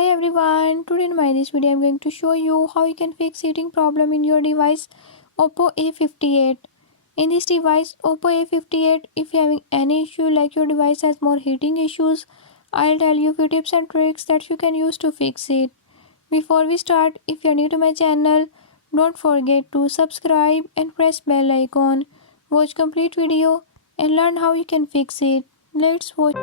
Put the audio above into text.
Hi everyone, today in my this video I'm going to show you how you can fix heating problem in your device Oppo A58. In this device Oppo A58, if you're having any issue like your device has more heating issues, I'll tell you few tips and tricks that you can use to fix it. Before we start, if you're new to my channel, don't forget to subscribe and press bell icon. Watch complete video and learn how you can fix it. Let's watch.